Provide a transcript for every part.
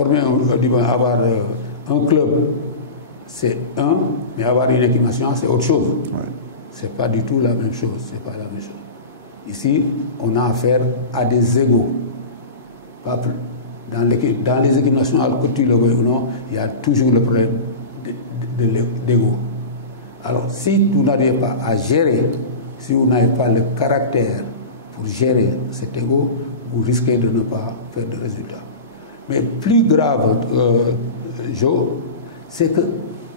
avoir un club, c'est un, mais avoir une équipe nationale, c'est autre chose. Ouais. C'est pas du tout la même chose. C'est pas la même chose. Ici, on a affaire à des égaux. Pas plus. Dans les équipes nationales, que tu le veuilles ou non, il y a toujours le problème d'ego. Alors, si vous n'arrivez pas à gérer, si vous n'avez pas le caractère pour gérer cet ego, vous risquez de ne pas faire de résultats. Mais plus grave, Joe, c'est que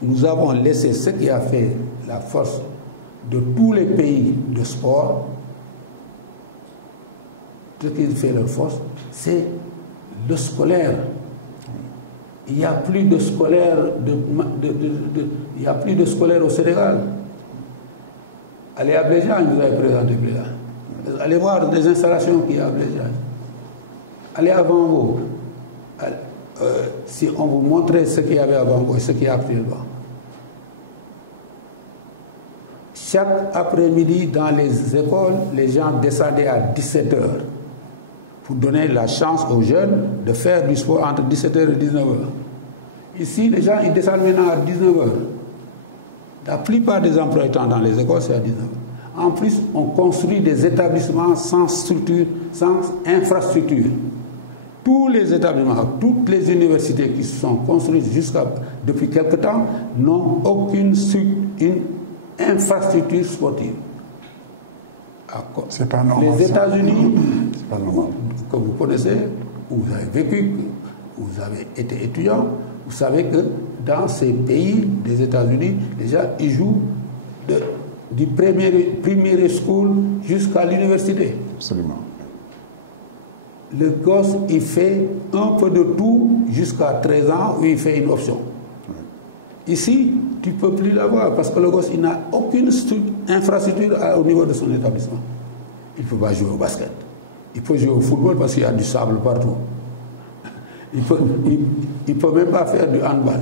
nous avons laissé ce qui a fait la force de tous les pays de sport. Ce qui fait leur force, c'est le scolaire. Il n'y a plus de scolaire, il y a plus de scolaire au Sénégal. Allez à Abidjan, vous avez présenté Abidjan. Allez voir des installations qu'il y a à Abidjan. Allez à Bambo. Si on vous montrait ce qu'il y avait à Bambo et ce qu'il y a actuellement. Chaque après-midi, dans les écoles, les gens descendaient à 17h pour donner la chance aux jeunes de faire du sport entre 17h et 19h. Ici, les gens, ils descendent maintenant à 19h. La plupart des emplois étant dans les écoles, c'est à 19h. En plus, on construit des établissements sans structure, sans infrastructure. Tous les établissements, toutes les universités qui se sont construites depuis quelque temps n'ont aucune infrastructure sportive. C'est pas normal. Les États-Unis, que vous connaissez, où vous avez vécu, où vous avez été étudiant, vous savez que dans ces pays des États-Unis, les gens ils jouent du primary school jusqu'à l'université. Absolument. Le gosse, il fait un peu de tout jusqu'à 13 ans où il fait une option. Ouais. Ici, tu ne peux plus l'avoir parce que le gosse, il n'a aucune infrastructure au niveau de son établissement. Il ne peut pas jouer au basket. Il peut jouer au football parce qu'il y a du sable partout. Il ne peut même pas faire du handball.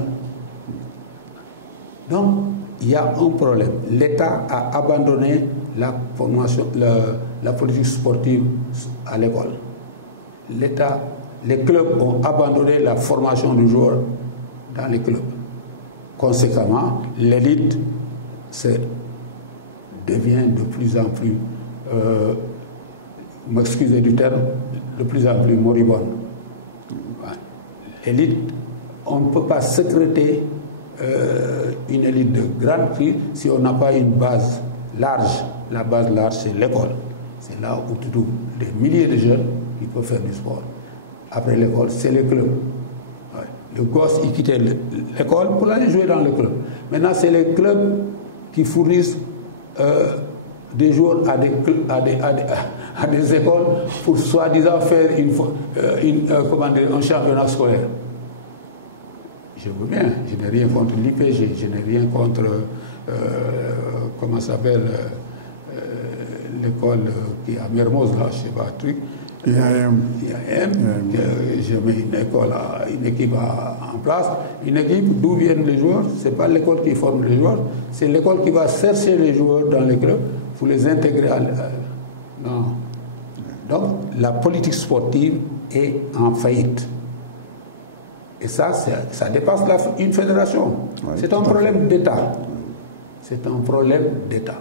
Donc, il y a un problème. L'État a abandonné la politique sportive à l'école. Les clubs ont abandonné la formation du joueur dans les clubs. Conséquemment, l'élite devient de plus en plus, m'excusez du terme, de plus en plus moribonde. L'élite, on ne peut pas sécréter une élite de grande prix si on n'a pas une base large. La base large, c'est l'école. C'est là où tu trouves des milliers de jeunes qui peuvent faire du sport. Après l'école, c'est les clubs. Ouais. Le gosse, il quittait l'école pour aller jouer dans le club. Maintenant, c'est les clubs qui fournissent des joueurs à des écoles pour soi-disant faire un championnat scolaire. Je veux bien, je n'ai rien contre l'IPG, je n'ai rien contre, comment ça s'appelle, l'école qui est à Mermoz, là, je ne sais pas, truc. IAM. Je mets une équipe en place. Une équipe d'où viennent les joueurs, ce n'est pas l'école qui forme les joueurs, c'est l'école qui va chercher les joueurs dans les clubs pour les intégrer non. Donc, la politique sportive est en faillite. Et ça dépasse une fédération. Oui, c'est un problème d'État. C'est un problème d'État.